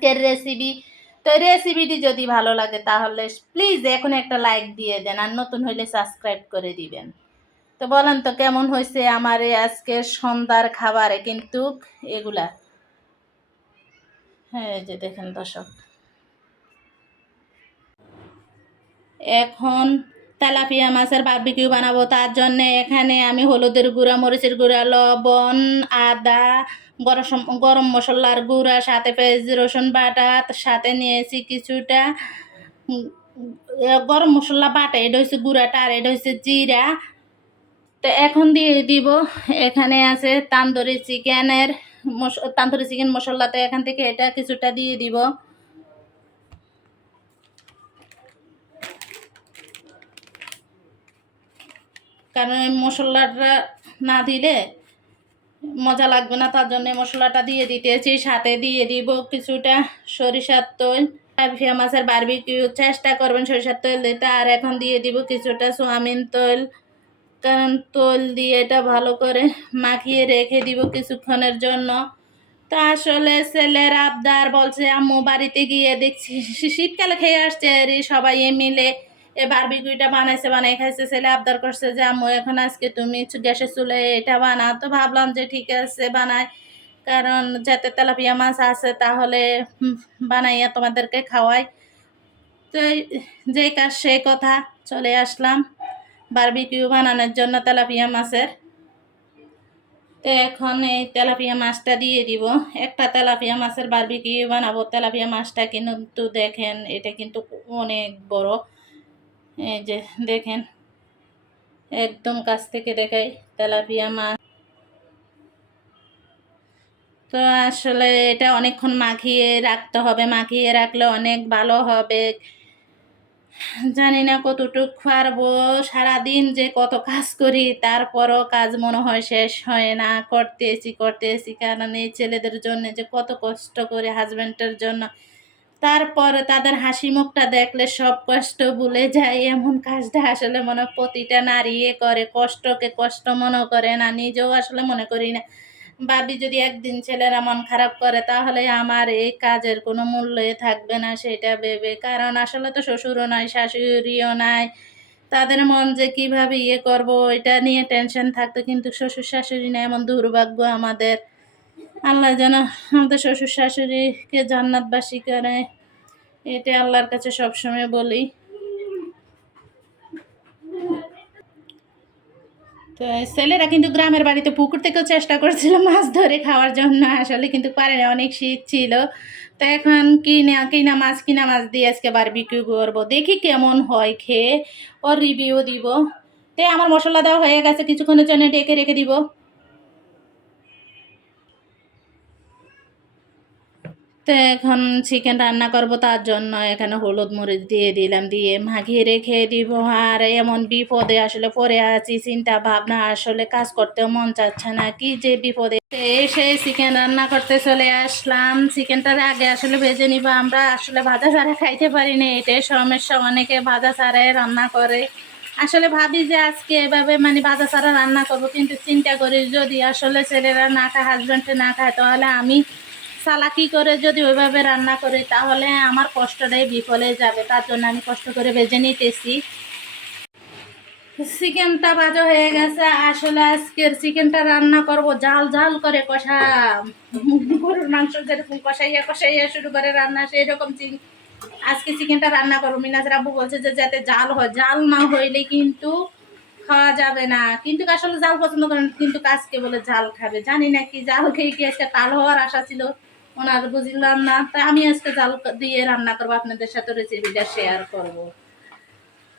আজকের রেসিপি তো রেসিপিটি যদি ভালো লাগে তাহলে প্লিজ এখন একটা লাইক দিয়ে দেন আর নতুন হইলে সাবস্ক্রাইব করে দিবেন। তো বলেন তো কেমন হয়েছে আমার এই আজকের সন্ধ্যার খাবারে? কিন্তু এগুলা। হ্যাঁ যে দেখেন দর্শক। এখন তেলাপিয়া মাছের বারবিকিউ বানাবো। তার জন্য এখানে আমি হলুদের গুঁড়া, মরিচের গুঁড়া, লবণ, আদা, গরম গরম মশলার গুঁড়া, সাথে পেঁয়াজ, রসুন বাটা, সাথে নিয়েছি কিছুটা গরম মশলা বাটা, এটা হচ্ছে গুঁড়াটা আর এটা হচ্ছে জিরা। তো এখন দিয়ে দিব, এখানে আছে তান্দুরি চিকেনের মশ- তান্দুরি চিকেন মশলা। তো এখান থেকে এটা কিছুটা দিয়ে দিব। কারণ এই মশলাটা না দিলে মজা লাগবে না? তার জন্য মশলাটা দিয়ে দিতেছি, সাথে দিয়ে দিব কিছুটা সরিষার তেল। টাইফিয়া মাছের বারবিকিউ চেষ্টা করবেন সরিষার তেল দিতে। আর এখন দিয়ে দিব কিছুটা সোয়াবিন তেল। কারণ তৈল দিয়ে এটা ভালো করে মাখিয়ে রেখে দিব কিছুক্ষণের জন্য। তা আসলে ছেলের আবদার বলছে, আম্মু বাড়িতে গিয়ে দেখছি। শীতকালে খেয়ে আসছে আর সবাই মিলে। এ বারবিকিউটা বানাইছে, বানাই খাইছে, ছেলে আবদার করছে যে, আম্মু, এখন আজকে তুমি গ্যাসের চুলে এটা বানা তো ভাবলাম যে, ঠিক আছে, বানাই। কারণ যাতে তেলাপিয়া মাছ আছে, তাহলে বানাইয়া তোমাদেরকে খাওয়াই। তো যে কাজ সেই কথা, চলে আসলাম বারবিকিউ বানানোর জন্য তেলাপিয়া মাছের। তো এখন এই তেলাপিয়া মাছটা দিয়ে দিব। একটা তেলাপিয়া মাছের বারবিকিউ বানাবো। তেলাপিয়া মাছটা কিন্তু, দেখেন, এটা কিন্তু অনেক বড়। এই যে দেখেন, একদম কাছ থেকে দেখাই তেলাপিয়া মাছ তো আসলে এটা অনেকক্ষণ মাখিয়ে রাখতে হবে, মাখিয়ে রাখলে অনেক ভালো হবে। জানি না কতটুক পারব, সারাদিন যে কত কাজ করি, তারপরও কাজ মনে হয় শেষ হয় না। করতেছি করতেছি, কারণ এই ছেলেদের জন্য যে কত কষ্ট করে হাজব্যান্ডের জন্য তারপরে তাদের হাসি মুখটা দেখলে সব কষ্ট ভুলে যায়। এমন কাজটা আসলে মনে প্রতিটা নারী করে, কষ্টকে কষ্ট মনে করে না, নিজেও আসলে মনে করি না। ভাবি, যদি একদিন ছেলেরা মন খারাপ করে, তাহলে আমার এই কাজের কোনো মূল্যই থাকবে না সেটা ভেবে। কারণ আসলে তো শ্বশুরও নাই, শাশুড়িও নাই। তাদের মন যে কীভাবে ইয়ে করব, এটা নিয়ে টেনশন থাকতো। কিন্তু শ্বশুর শাশুড়ি না, এমন দুর্ভাগ্য আমাদের। আল্লাহ যেন আমাদের শ্বশুর শাশুড়িকে জান্নাতবাসী করে এটা আল্লাহর কাছে সবসময় বলি। তো ছেলেরা কিন্তু গ্রামের বাড়িতে পুকুর থেকেও চেষ্টা করছিল মাছ ধরে খাওয়ার জন্য, আসলে কিন্তু পারে না, অনেক শীত ছিল। তো এখন কিনা কিনা মাছ কিনা মাছ দিয়ে আজকে বারবিকিউ করব, দেখি কেমন হয়, খেয়ে ওর রিভিউ দিব। তো আমার মশলা দেওয়া হয়ে গেছে, কিছুক্ষণের জন্য ডেকে রেখে দিব। তো এখন চিকেন রান্না করব তার জন্য। এখানে হলুদ মরিচ দিয়ে দিলাম, দিয়ে মাখিয়ে রেখে দিব। আর এমন বিপদে আসলে পড়ে আছি, চিন্তা ভাবনা, আসলে কাজ করতেও মন চাচ্ছে না। কি যে বিপদে এসে চিকেন রান্না করতে চলে আসলাম। চিকেনটার আগে আসলে ভেজে নিব, আমরা আসলে ভাজা ছাড়া খাইতে পারি না। এটাই সমস্যা, অনেকে ভাজা ছাড়াই রান্না করে। আসলে ভাবি যে আজকে এভাবে মানে ভাজা ছাড়া রান্না করব, কিন্তু চিন্তা করি যদি আসলে ছেলেরা না খায় হাজব্যান্ডে না খায়, তাহলে আমি চালাকি করে যদি ওইভাবে রান্না করি, তাহলে আমার কষ্টটাই বিফলে যাবে। তার জন্য আমি কষ্ট করে ভেজে নিতেছি। চিকেনটা ভাজা হয়ে গেছে। আসলে আজকের চিকেনটা রান্না করব জাল জাল করে কষা গরুর মাংস যেরকম কষাইয়া কষাইয়া শুরু করে রান্না সেই রকম আজকে চিকেনটা রান্না করব। মিনাজের আব্বু বলছে যে যাতে জাল হয়। জাল না হইলে কিন্তু খাওয়া যাবে না। কিন্তু আসলে জাল পছন্দ করেন কিন্তু কাজকে বলে জাল খাবে। জানি না কি জাল খেয়ে কি আজকে তাল হওয়ার আশা ছিল। ওনার বুঝলাম না তা আমি আজকে জাল দিয়ে রান্না করব, আপনাদের সাথে রেসিপিটা শেয়ার করব।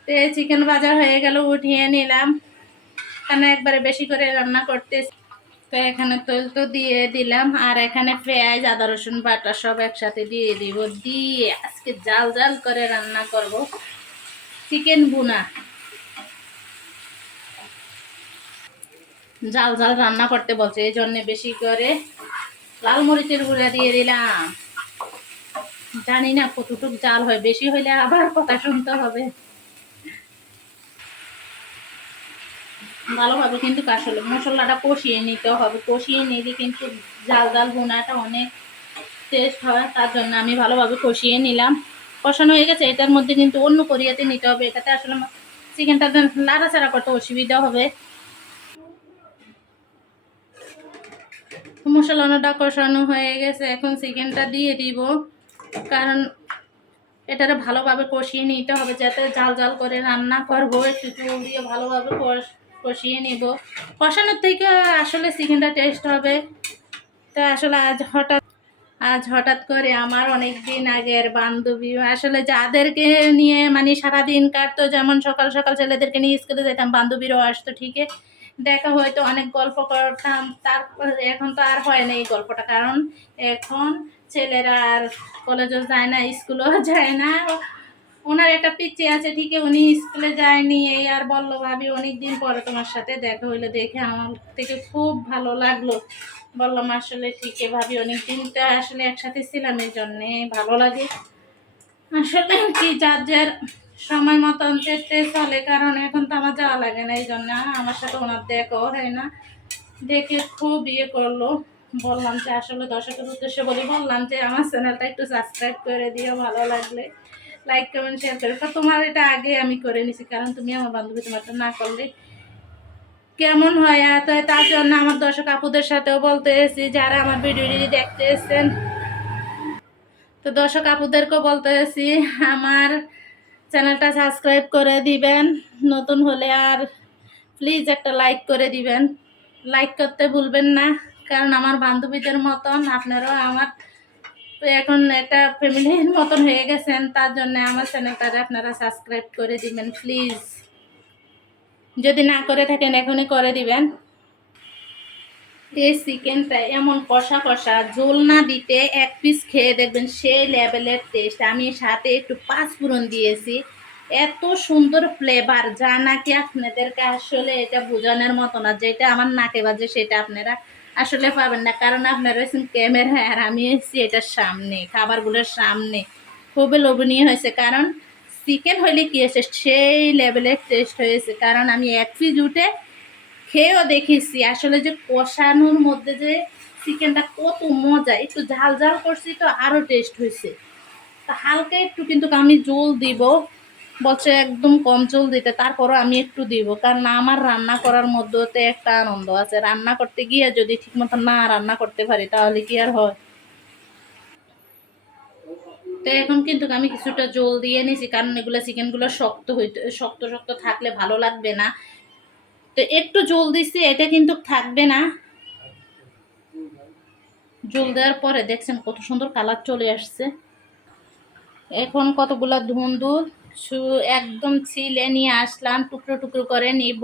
তো চিকেন ভাজা হয়ে গেল, উঠিয়ে নিলাম। এখানে একবারে বেশি করে রান্না করতে তো এখানে তেল তো দিয়ে দিলাম, আর এখানে পেঁয়াজ, আদা, রসুন, বাটা সব একসাথে দিয়ে দিব। দিয়ে আজকে জাল জাল করে রান্না করব। চিকেন বুনা জাল জাল রান্না করতে বলছে, এই জন্যে বেশি করে লাল মরিচের গুঁড়া দিয়ে দিলাম। জানি না কতটুক জাল হয়, বেশি হইলে আবার কথা শুনতে হবে। ভালোভাবে কিন্তু আসলে মশলাটা কষিয়ে নিতে হবে। কষিয়ে নিলে কিন্তু জাল জাল বোনাটা অনেক টেস্ট হয়, তার জন্য আমি ভালোভাবে কষিয়ে নিলাম। কষানো হয়ে গেছে, এটার মধ্যে কিন্তু অন্য করিয়াতে নিতে হবে। এটাতে আসলে চিকেনটা লাড়াচাড়া করতে অসুবিধা হবে। মশলাটা কষানো হয়ে গেছে, এখন চিকেনটা দিয়ে দিব। কারণ এটারে ভালোভাবে কষিয়ে নিতে হবে, যাতে জাল জাল করে রান্না করব, একটু দিয়ে ভালোভাবে কষ- কষিয়ে নিব। কষানোর থেকে আসলে চিকেনটা টেস্ট হবে। তা আসলে আজ হঠাৎ আজ হঠাৎ করে আমার অনেক দিন আগের বান্ধবী, আসলে যাদেরকে নিয়ে মানে সারাদিন কাটতো, যেমন সকাল সকাল ছেলেদেরকে নিয়ে স্কুলে যেতাম, বান্ধবীরাও আসতো ঠিকই। দেখা হয়তো অনেক গল্প করতাম। তারপর এখন তো আর হয় না এই গল্পটা, কারণ এখন ছেলেরা আর কলেজও যায় না স্কুলেও যায় না। ওনার একটা পিচ্ছি আছে, ঠিকই উনি স্কুলে যায়নি। এই আর বলল ভাবি অনেক দিন পরে তোমার সাথে দেখা হইল, দেখে আমার থেকে খুব ভালো লাগল। বললাম, আসলে ঠিকই ভাবি অনেক দিনটা আসলে একসাথে ছিলাম এই জন্যে ভালো লাগে। আসলে কি, যার যার সময় মতন যেতে চলে, কারণ এখন তো আমার যাওয়া লাগে না এই জন্য আমার সাথে ওনার দেখাও হয় না। দেখে খুব ইয়ে করল, বললাম যে আসলে দর্শকের উদ্দেশ্যে বলি, বললাম যে আমার চ্যানেলটা একটু সাবস্ক্রাইব করে দিও, ভালো লাগলে লাইক কমেন্ট শেয়ার করে তোমার এটা আগে আমি করে নিছি, কারণ তুমি আমার বান্ধবী তোমারটা না করলে কেমন হয়? তো তার জন্য আমার দর্শক আপুদের সাথেও বলতে এসেছি, যারা আমার ভিডিওটি দেখতে এসেছেন, তো দর্শক আপুদেরকেও বলতে এসেছি, আমার চ্যানেলটা সাবস্ক্রাইব করে দিবেন। নতুন হলে আর প্লিজ একটা লাইক করে দিবেন। লাইক করতে ভুলবেন না, কারণ আমার বান্ধবীদের মতন আপনারাও আমার এখন একটা ফ্যামিলির মতন হয়ে গেছেন, তার জন্য আমার চ্যানেলটা আপনারা সাবস্ক্রাইব করে দিবেন প্লিজ যদি না করে থাকেন, এখনই করে দিবেন। এই চিকেনটা এমন কষা কষা ঝোল না দিতে এক পিস খেয়ে দেখবেন সেই লেভেলের টেস্ট আমি সাথে একটু পাঁচ পাঁচফোড়ন দিয়েছি। এত সুন্দর ফ্লেভার যা নাকি আপনাদেরকে আসলে এটা বোঝানোর মতো না, যেটা আমার নাকে বাজে সেটা আপনারা আসলে পাবেন না। কারণ আপনারা হয়েছেন ক্যামেরা আর আমি এসেছি এটার সামনে, খাবারগুলোর সামনে। খুবই লোভনীয় হয়েছে। কারণ চিকেন হইলে কী হয়েছে? সেই লেভেলের টেস্ট হয়েছে। কারণ আমি এক পিস উঠে খেয়েও দেখেছি। আসলে যে কষানোর মধ্যে যে চিকেনটা কত মজা, একটু ঝাল ঝাল করছি তো আরও টেস্ট হয়েছে তা হালকা একটু কিন্তু আমি জল দিব, বলছে একদম কম জল দিতে, তারপরও আমি একটু দিব। কারণ আমার রান্না করার মধ্যেতে একটা আনন্দ আছে। রান্না করতে গিয়ে যদি ঠিকমতো না রান্না করতে পারি, তাহলে কি আর হয়? তো এখন কিন্তু আমি কিছুটা জল দিয়ে নিছি কারণ এগুলো চিকেনগুলো শক্ত হইতে, শক্ত শক্ত থাকলে ভালো লাগবে না। তো একটু জল দিছি, এটা কিন্তু থাকবে না। জল দেওয়ার পরে দেখছেন কত সুন্দর কালার চলে আসছে। এখন কতগুলা ধুন্দুল একদম ছিলে নিয়ে আসলাম, টুকরো টুকরো করে নিব।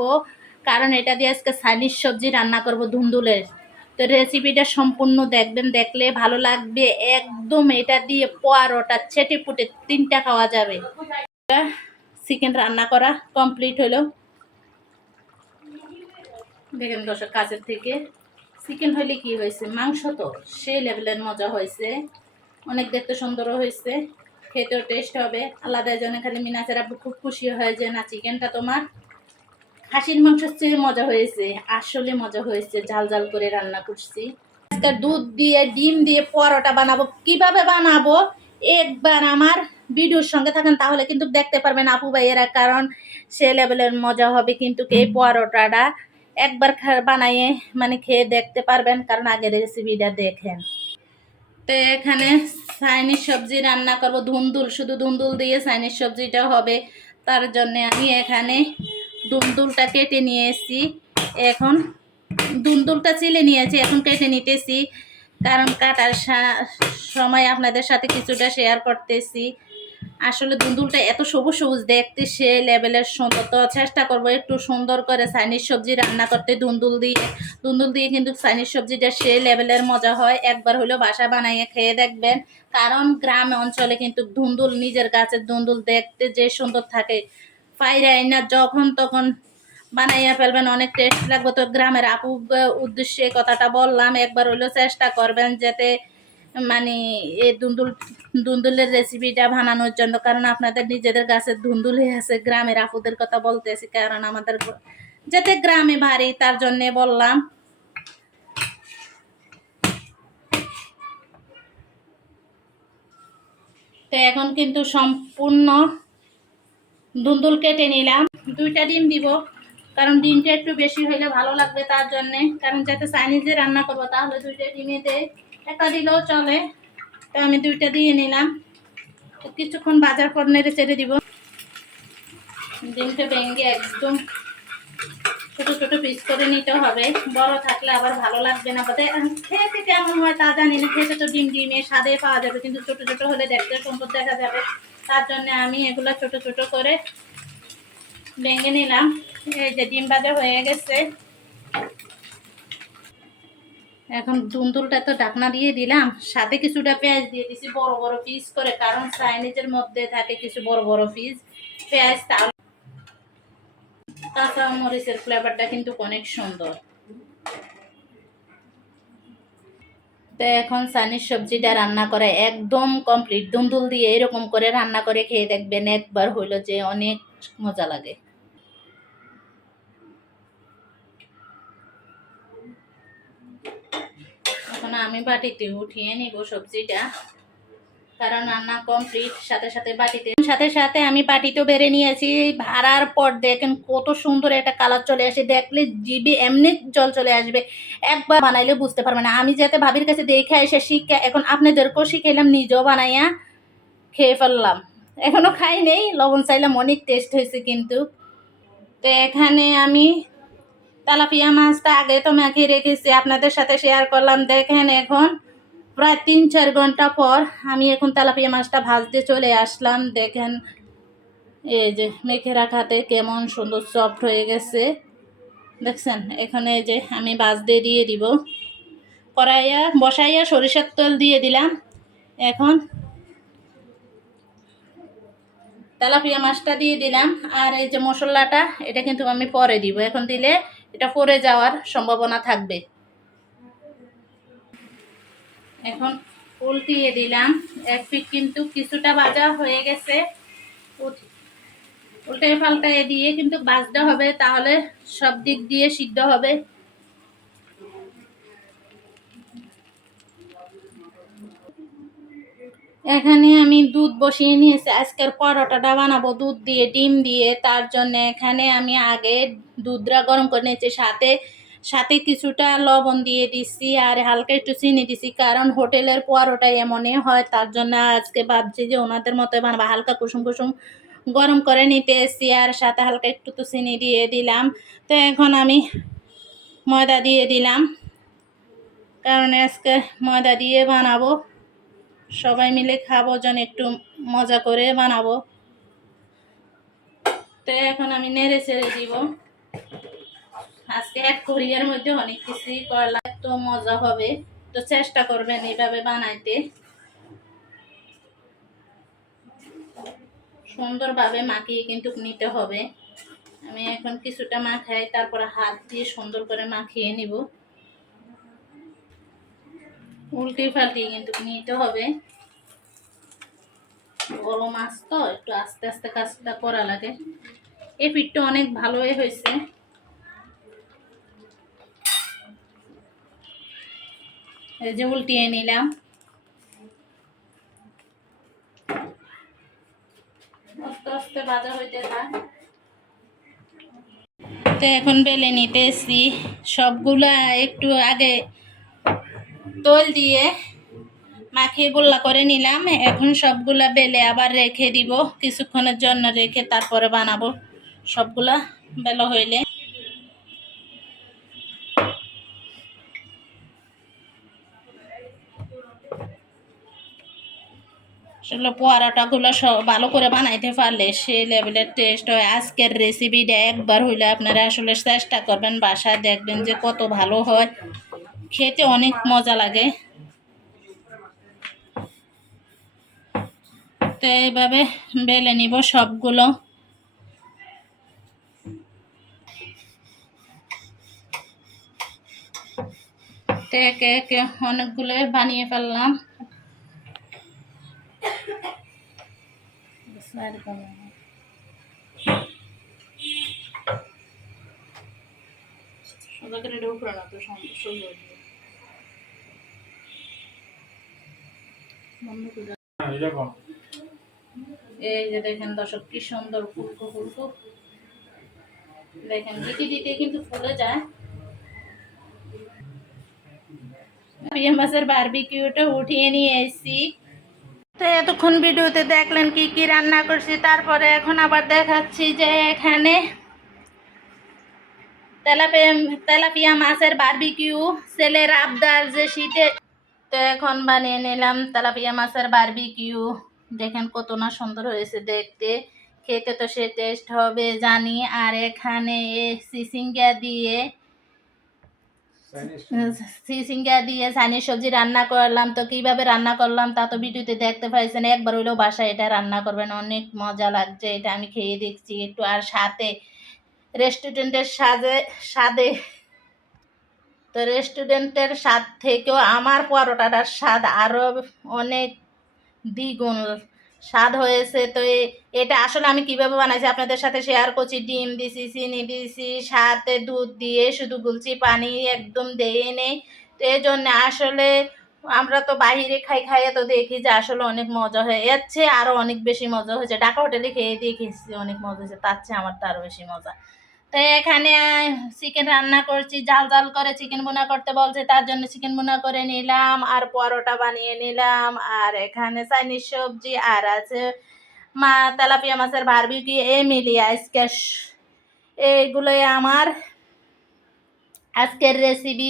কারণ এটা দিয়ে আজকে চাইনিজ সবজি রান্না করব ধুন্দুলের তো রেসিপিটা সম্পূর্ণ দেখবেন, দেখলে ভালো লাগবে। একদম এটা দিয়ে পোয়ারোটা ছেটে পুটে তিনটা খাওয়া যাবে। চিকেন রান্না করা কমপ্লিট হলো। দেখেন দর্শক, কাছের থেকে। চিকেন হইলে কি হয়েছে? মাংস তো, সেই লেভেলের মজা হয়েছে। অনেক দেখতে সুন্দরও হয়েছে। খেতেও টেস্ট হবে। আলাদা জনে খালি মিনাচের আব্বু খুব খুশি হয় যে না। চিকেনটা তোমার খাসির মাংসের চেয়ে মজা হয়েছে। আসলে মজা হয়েছে। ঝাল ঝাল করে রান্না করছি। দুধ দিয়ে, ডিম দিয়ে পরোটা বানাবো। কীভাবে বানাবো? একবার আমার ভিডিওর সঙ্গে থাকেন, তাহলে কিন্তু দেখতে পারবেন আপু ভাইয়েরা, কারণ সে লেভেলের মজা হবে কিন্তু এই পরোটাটা। একবার বানাইয়ে মানে খেয়ে দেখতে পারবেন, কারণ আগের রেসিপিটা দেখেন। তো এখানে চাইনিজ সবজি রান্না করব, ধুন্দুল, শুধু ধুন্দুল দিয়ে চাইনিজ সবজিটা হবে। তার জন্য আমি এখানে দুন্দুলটা কেটে নিয়ে এসেছি এখন দুন্দুলটা চিলে নিয়েছি, এখন কেটে নিতেছি। কারণ কাটার সময় আপনাদের সাথে কিছুটা শেয়ার করতেছি। আসলে দুন্দুলটা এত সবুজ সবুজ, দেখতে সে লেভেলের সুন্দর। তো চেষ্টা করব একটু সুন্দর করে চাইনিজ সবজি রান্না করতে, দুন্দুল দিয়ে। দুন্দুল দিয়ে কিন্তু চাইনিজ সবজিটা সে লেভেলের মজা হয়। একবার হলেও বাসা বানাইয়ে খেয়ে দেখবেন। কারণ গ্রাম অঞ্চলে কিন্তু ধুন্দুল নিজের গাছের ধুন্দুল দেখতে যে সুন্দর থাকে। পাইরাই না যখন তখন বানাইয়া ফেলবেন, অনেক টেস্ট লাগবে। তো গ্রামের আপু, উদ্দেশ্যে কথাটা বললাম, একবার হলেও চেষ্টা করবেন যাতে মানে এই দুন্দুল, দুন্দুলের রেসিপিটা বানানোর জন্য, কারণ আপনাদের নিজেদের গাছের ধুন্দুলে আছে, গ্রামের আপুদের কথা বলতেছি, কারণ আমাদের যাতে গ্রামে বাড়ি, তার জন্যে বললাম। তো এখন কিন্তু সম্পূর্ণ দুন্দুল কেটে নিলাম। দুইটা ডিম দিব, কারণ ডিমটা একটু বেশি হইলে ভালো লাগবে তার জন্যে, কারণ যাতে চাইনিজে রান্না করব, তাহলে দুইটা ডিমে দেয় একটা দিলেও চলে। তো আমি দুইটা দিয়ে নিলাম। কিছুক্ষণ বাজার পর নেড়ে চেড়ে দিব। ডিমটা ভেঙে একদম ছোট ছোট পিস করে নিতে হবে। বড় থাকলে আবার ভালো লাগবে না বোধ খেতে কেমন হয় তা জানি না। খেতে তো ডিম ডিমে স্বাদে পাওয়া যাবে, কিন্তু ছোট ছোট হলে দেখতে সুন্দর দেখা যাবে। তার জন্য আমি এগুলো ছোট ছোট করে ভেঙে নিলাম। এই যে ডিম বাজার হয়ে গেছে। এখন দুন্দুলটা তো ঢাকনা দিয়ে দিলাম, সাথে কিছুটা পেঁয়াজ দিয়ে দিছি, বড় বড় পিস করে, কারণ চাইনিজের মধ্যে থাকে কিছু বড় বড় পিস পেঁয়াজ তাল কাঁচা মরিচের ফ্লেভারটা কিন্তু অনেক সুন্দর। তো এখন চাইনিজ সবজিটা রান্না করে একদম কমপ্লিট দুন্দুল দিয়ে এরকম করে রান্না করে খেয়ে দেখবেন, একবার হইল যে অনেক মজা লাগে এখন আমি বাটিতে উঠিয়ে নিব সবজিটা। কারণ রান্না কমপ্লিট সাথে সাথে বাটিতে। সাথে সাথে আমি বাটিতেও বেড়ে নিয়েছি, ভাড়ার পর দেখেন কত সুন্দর একটা কালার চলে আসে। দেখলে জিবি এমনি জল চলে আসবে। একবার বানাইলে বুঝতে পারবে না। আমি যাতে ভাবির কাছে দেখে এসে শিখে, এখন আপনাদেরকেও শিখাইলাম, নিজেও বানাইয়া খেয়ে ফেললাম। এখনও খাই নেই, লবণ চাইলাম, অনেক টেস্ট হয়েছে কিন্তু। তো এখানে আমি তেলাপিয়া মাছটা আগে তো মাখিয়ে রেখেছি, আপনাদের সাথে শেয়ার করলাম। দেখেন এখন, প্রায় তিন চার ঘণ্টা পর আমি এখন তেলাপিয়া মাছটা ভাজতে চলে আসলাম। দেখেন, এই যে মেখে রাখাতে কেমন সুন্দর সফট হয়ে গেছে। দেখছেন, এখানে যে আমি ভাজতে দিয়ে দিব। কড়াইয়া, বসাইয়া সরিষার তেল দিয়ে দিলাম। এখন তেলাপিয়া মাছটা দিয়ে দিলাম। আর এই যে মশলাটা, এটা কিন্তু আমি পরে দিব। এখন দিলে এটা পরে যাওয়ার সম্ভাবনা থাকবে। এখন উল্টিয়ে দিলাম। এক পিঠ কিন্তু কিছুটা বাজা হয়ে গেছে। উল্টে পাল্টায় দিয়ে কিন্তু ভাজতে হবে, তাহলে সব দিক দিয়ে সিদ্ধ হবে। এখানে আমি দুধ বসিয়ে নিয়েছি। আজকের পরোটাটা বানাবো দুধ দিয়ে, ডিম দিয়ে। তার জন্য এখানে আমি আগে দুধটা গরম করে নিয়েছি। সাথে সাথে কিছুটা লবণ দিয়ে দিছি আর হালকা একটু চিনি দিছি। কারণ হোটেলের পরোটা এমনই হয়, তার জন্য আজকে ভাবছি যে ওনাদের মতো বানাবো। হালকা কুসুম কুসুম গরম করে নিতে এসছি আর সাথে হালকা একটু তো চিনি দিয়ে দিলাম। তো এখন আমি ময়দা দিয়ে দিলাম। কারণ আজকে ময়দা দিয়ে বানাবো। সবাই মিলে খাব, যেন একটু মজা করে বানাবো। তো এখন আমি নেড়ে ছেড়ে দিব। আজকে এক কোরিয়ার মধ্যে অনেক কিছুই করলাম তো মজা হবে। তো চেষ্টা করবেন এইভাবে বানাইতে। সুন্দরভাবে মাখিয়ে কিন্তু নিতে হবে। আমি এখন কিছুটা মাখাই, তারপরে হাত দিয়ে সুন্দর করে মাখিয়ে নিব। উল্টে পাল্টিয়ে কিন্তু নিতে হবে। বড় মাছ তো, একটু আস্তে আস্তে কাজটা করা লাগে। এই পিঠটা অনেক ভালোই হয়েছে। এই যে উল্টিয়ে নিলাম। আস্তে আস্তে ভাজা হইতে থাক। তো এখন বেলে নিতেছি। সবগুলা একটু আগে তোল দিয়ে মাখিয়ে গোল্লা করে নিলাম। এখন সবগুলা বেলে আবার রেখে দিব। কিছুক্ষণের জন্য রেখে তারপরে বানাবো। সবগুলা বেলা হইলে। আসলে পরোটাগুলো সব ভালো করে বানাইতে পারলে সে লেভেলের টেস্ট হয়। আজকের রেসিপিটা একবার হইলে আপনারা আসলে চেষ্টা করবেন বাসায়। দেখবেন যে কত ভালো হয়। খেতে অনেক মজা লাগে। তো এইভাবে বেলে নিব সবগুলো। একে একে অনেকগুলো বানিয়ে ফেললাম। না তো সুন্দর বন্ধ করে এরকম এই যে দেখেন দর্শক, কি সুন্দর ফুলকো ফুলকো। দেখেন, দিতে দিতে কিন্তু ফুলে যায়। মাছের উঠিয়ে নিয়ে এসেছি। তো এতক্ষণ ভিডিওতে দেখলেন কি কি রান্না করছি, তারপরে এখন আবার দেখাচ্ছি যে এখানে তেলাপিয়া তেলাপিয়া মাছের বারবিকিউ ছেলের আবদার যে শীতে তো এখন বানিয়ে নিলাম তেলাপিয়া মাছের বারবিকিউ। দেখেন কত না সুন্দর হয়েছে দেখতে। খেতে তো সে টেস্ট হবে জানি। আর এখানে সিসিঙ্গা দিয়ে সিসিঙ্গা দিয়ে সানি সবজি রান্না করলাম। তো কীভাবে রান্না করলাম তা তো ভিডিওতে দেখতে পাইছেন। একবার হইলেও বাসায় এটা রান্না করবেন অনেক মজা লাগছে। এটা আমি খেয়ে দেখছি একটু। আর সাথে রেস্টুরেন্টের সাজে স্বাদে তো রেস্টুরেন্টের স্বাদ থেকেও আমার পরোটাটার স্বাদ আরও অনেক দ্বিগুণ স্বাদ হয়েছে। তো এটা আসলে আমি কীভাবে বানাইছি আপনাদের সাথে শেয়ার করছি। ডিম দিছি, চিনি দিছি, সাথে দুধ দিয়ে শুধু গুলছি, পানি একদম দিয়ে নেই। তো এই জন্য আসলে আমরা তো বাইরে খাই, খাইয়ে তো দেখি যে আসলে অনেক মজা হয়ে যাচ্ছে আরও অনেক বেশি মজা হয়েছে। ঢাকা হোটেলে খেয়ে দিয়ে খেয়েছি অনেক মজা হয়েছে, তার চেয়ে আমারটা আরও বেশি মজা। তো এখানে চিকেন রান্না করছি জাল জাল করে চিকেন বোনা করতে বলছে, তার জন্য চিকেন বোনা করে নিলাম, আর পরোটা বানিয়ে নিলাম, আর এখানে চাইনিজ সবজি, আর আছে মা, তেলাপিয়া মাছের বারবিকি এ মিলিয়ে আজকে এইগুলোই আমার আজকের রেসিপি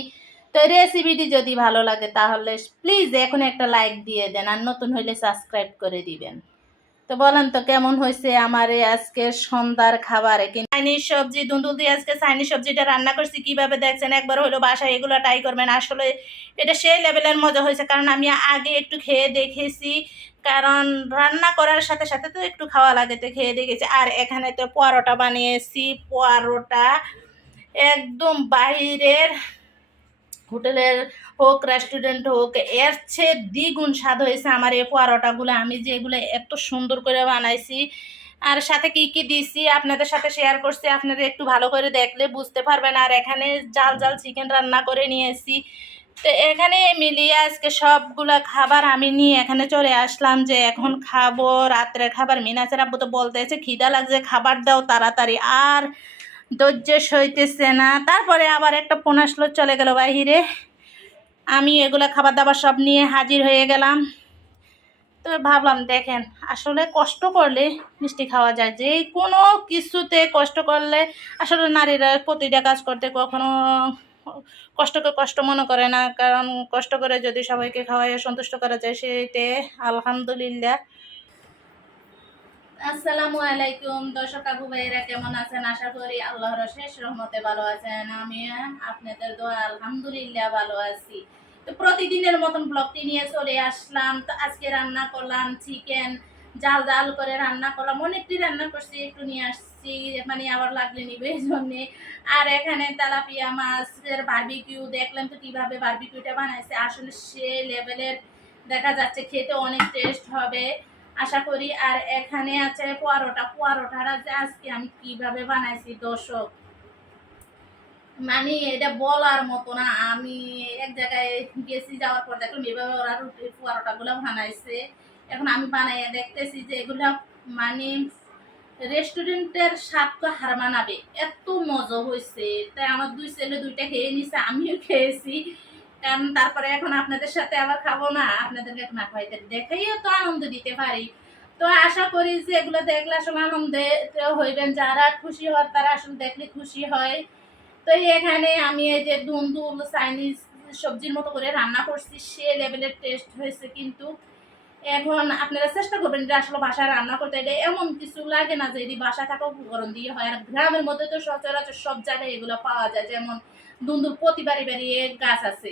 তো রেসিপিটি যদি ভালো লাগে তাহলে প্লিজ এখন একটা লাইক দিয়ে দেন, আর নতুন হইলে সাবস্ক্রাইব করে দিবেন। তো বলেন তো কেমন হয়েছে আমার এই আজকে সন্ধ্যার খাবারে? চাইনিজ সবজি, দুন্দুল দিয়ে আজকে চাইনিজ সবজিটা রান্না করছি, কীভাবে দেখছেন? একবার হলো বাসায় এগুলো ট্রাই করবেন। আসলে এটা সেই লেভেলের মজা হয়েছে, কারণ আমি আগে একটু খেয়ে দেখেছি, কারণ রান্না করার সাথে সাথে তো একটু খাওয়া লাগে, তো খেয়ে দেখেছি। আর এখানে তো পরোটা বানিয়েছি, পরোটা একদম বাইরের হোটেলের হোক রেস্টুরেন্ট হোক, এর চেয়ে দ্বিগুণ স্বাদ হয়েছে আমার এই পরোটাগুলো। আমি যেগুলো এত সুন্দর করে বানাইছি। আর সাথে কি কি দিছি আপনাদের সাথে শেয়ার করছি, আপনারা একটু ভালো করে দেখলে বুঝতে পারবেন। আর এখানে জাল জাল চিকেন রান্না করে নিয়েছি। তো এখানে মিলিয়ে আজকে সবগুলা খাবার আমি নিয়ে এখানে চলে আসলাম যে এখন খাব, রাত্রের খাবার। মিনাচের আব্বু তো বলতেছে, খিদা লাগছে, খাবার দাও তাড়াতাড়ি। আর ধৈর্য সইতেছে না। তারপরে আবার একটা ফোন আসলো, চলে গেল বাহিরে আমি এগুলো খাবার দাবার সব নিয়ে হাজির হয়ে গেলাম। তো ভাবলাম, দেখেন, আসলে কষ্ট করলে মিষ্টি খাওয়া যায়। যে কোনো কিছুতে কষ্ট করলে আসলে নারীরা প্রতিটা কাজ করতে কখনো কষ্টকে কষ্ট মনে করে না। কারণ কষ্ট করে যদি সবাইকে খাওয়াই সন্তুষ্ট করা যায় সেতে আলহামদুলিল্লাহ। আসসালামু আলাইকুম। দর্শক আবু ভাইয়েরা কেমন আছেন? আশা করি আল্লাহর শেষ রহমতে ভালো আছেন। আমি আপনাদের দোয়া, আলহামদুলিল্লাহ ভালো আছি। তো প্রতিদিনের মতন ব্লগটি নিয়ে চলে আসলাম। তো আজকে রান্না করলাম চিকেন জাল জাল করে রান্না করলাম। অনেকটি রান্না করছি, একটু নিয়ে আসছি মানে আবার লাগলে নিবে এই জন্যে। আর এখানে তেলাপিয়া মাছের বারবিকিউ দেখলাম তো কীভাবে বারবিকিউটা বানাইছে। আসলে সে লেভেলের দেখা যাচ্ছে, খেতে অনেক টেস্ট হবে। আশা করি আর এখানে আছে পরোটা। পরোটাটা যে আজকে আমি কীভাবে বানাইছি দর্শক? মানে এটা বলার মতো না। আমি এক জায়গায় গেছি, যাওয়ার পর দেখলাম এভাবে ওরা রুটির পরোটাগুলো বানাইছে। এখন আমি বানাইয়া দেখতেছি যে এগুলো মানে রেস্টুরেন্টের স্বাদ তো হার মানাবে। এত মজা হয়েছে তাই আমার দুই ছেলে দুইটা খেয়ে নিছে, আমিও খেয়েছি। কারণ তারপরে এখন আপনাদের সাথে আবার খাব না। আপনাদেরকে না খাইতে দেখাইও তো আনন্দ দিতে পারি। তো আশা করি যে এগুলো দেখলে আসলে আনন্দে হইবেন। যারা খুশি হয় তারা আসলে দেখলে খুশি হয়। তো এখানে আমি এই যে দুন্দুল, চাইনিজ সবজির মতো করে রান্না করছি, সে লেভেলের টেস্ট হয়েছে কিন্তু। এখন আপনারা চেষ্টা করবেন যে আসলে বাসায় রান্না করতে এটা এমন কিছু লাগে না যে এটি বাসায় থাকা উপকরণ দিয়ে হয়। আর গ্রামের মধ্যে তো সচরাচর সব জায়গায় এগুলো পাওয়া যায়। যেমন দুন্দুল প্রতি বাড়ি বাড়ি গাছ আছে।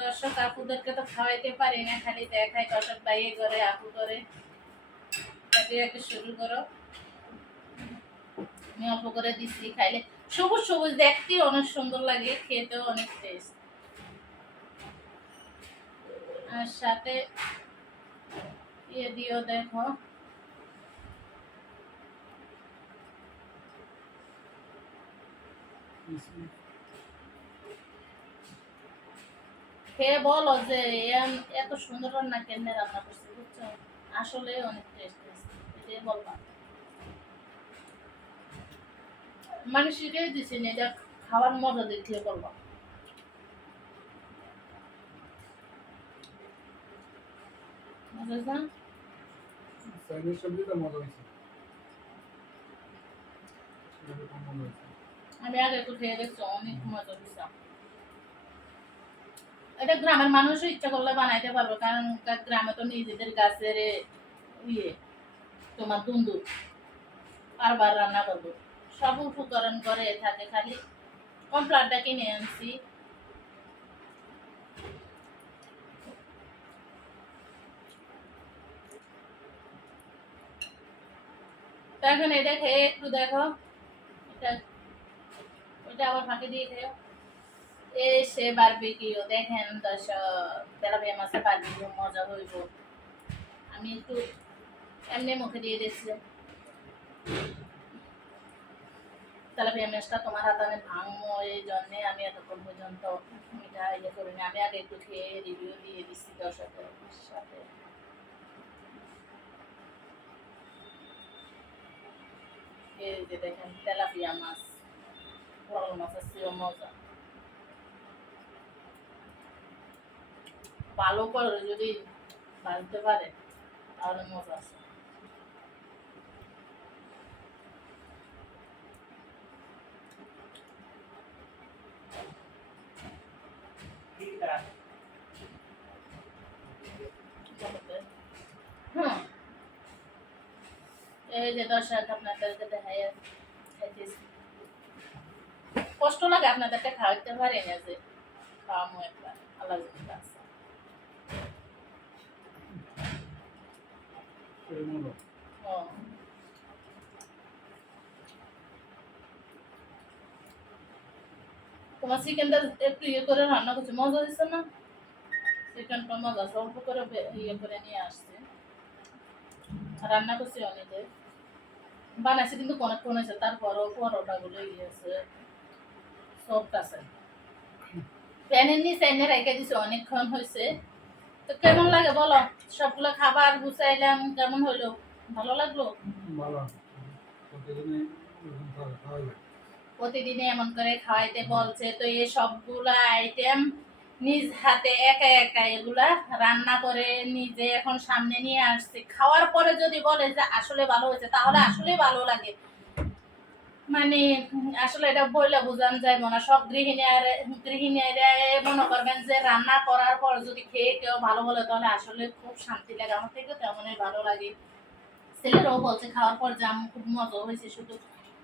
দর্শক, আপুদেরকে তো খাওয়াইতে পারি না, খালি দেখাই, দর্শক বাইয়ে করে আপু করে তাকে শুরু করো। আমি অল্প করে দিচ্ছি খাইলে সবুজ সবুজ, দেখতে অনেক সুন্দর লাগে, খেতেও অনেক টেস্ট আর সাথে ইয়ে দিও দেখো। খেয়ে বলো যে এত সুন্দর রান্না কেমনে রান্না করছে বুঝছ? আসলে অনেক টেস্ট এটাই বলবা মানুষকে দিছি না এটা খাওয়ার মজা বলবা। চাইনিজ সবজিটা হয়েছে। আমি আগে একটু খেয়ে দেখছি অনেক মজা দিতাম এটা গ্রামের মানুষও ইচ্ছা করলে বানাইতে পারবে, কারণ গ্রামে তো নিজেদের গাছের ইয়ে তোমার দুন্দু বারবার রান্না করব। সব উপকরণ করে থাকে খালি। কমপ্লারটা কিনে আনছি? এখন এটা খেয়ে একটু দেখো। এটা এটা আবার ফাঁকে দিয়ে খেয়ে। এসে বারবিকিউ দেখেন দর্শক, তেলাপিয়া মাছের বারবিকিউ মজা হইব। আমি একটু এমনি মুখে দিয়ে দিচ্ছি। তেলাপিয়া মাছটা তোমার হাতে আমি ভাঙবো, এই জন্যে আমি এতক্ষণ পর্যন্ত মিঠা ইয়ে করিনি। আমি আগে একটু খেয়ে রিভিউ দিয়ে দিচ্ছি দর্শকের সাথে। এই দেখেন তেলাপিয়া মাছ কোরাল মাছের চেয়েও মজা। ভালো করে যদি ভাজতে পারে, তাহলে মজা আছে। এই যে দেখাই কষ্ট লাগে আপনাদেরকে খাওয়াইতে পারি না যে, খাওয়ামো একবার এই তোমার চিকেনটা একটু ইয়ে করে রান্না করছে মজা হয়েছে না? চিকেনটা মজা অল্প করে ইয়ে করে নিয়ে আসছে। রান্না করছি অনেকে। বানাইছে কিন্তু অনেকক্ষণ হয়েছে তারপরও পরোটাগুলো ইয়ে আছে সফট আছে। প্যানের নিচে এনে রেখে দিছে অনেকক্ষণ হয়েছে। তো কেমন লাগে বলো? সবগুলো খাবার গুছাইলাম কেমন হইল? ভালো লাগল? প্রতিদিনে এমন করে খাওয়াইতে বলছে তো এই সবগুলা আইটেম নিজ হাতে একা একা এগুলা রান্না করে নিজে এখন সামনে নিয়ে আসছে। খাওয়ার পরে যদি বলে যে আসলে ভালো হয়েছে তাহলে আসলে ভালো লাগে। মানে আসলে এটা বইলে বোঝান যায় না। সব গৃহিণী গৃহিণীরা মনে করবেন যে রান্না করার পর যদি খেয়ে কেউ ভালো বলে, তাহলে আসলে খুব শান্তি লাগে। আমার থেকে তেমনই ভালো লাগে। ছেলেরাও বলছে, খাওয়ার পর যে আমার খুব মজা হয়েছে শুধু।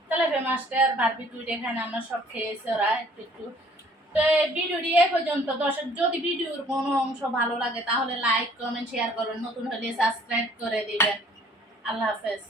তাহলে মাস্টার বারবি তুই এখানে আমরা সব খেয়েছে ওরা একটু একটু। তো ভিডিওটি এ পর্যন্ত, দর্শক, যদি ভিডিওর কোনো অংশ ভালো লাগে, তাহলে লাইক কমেন্ট শেয়ার করবেন। নতুন হলে সাবস্ক্রাইব করে দিবেন। আল্লাহ হাফেজ।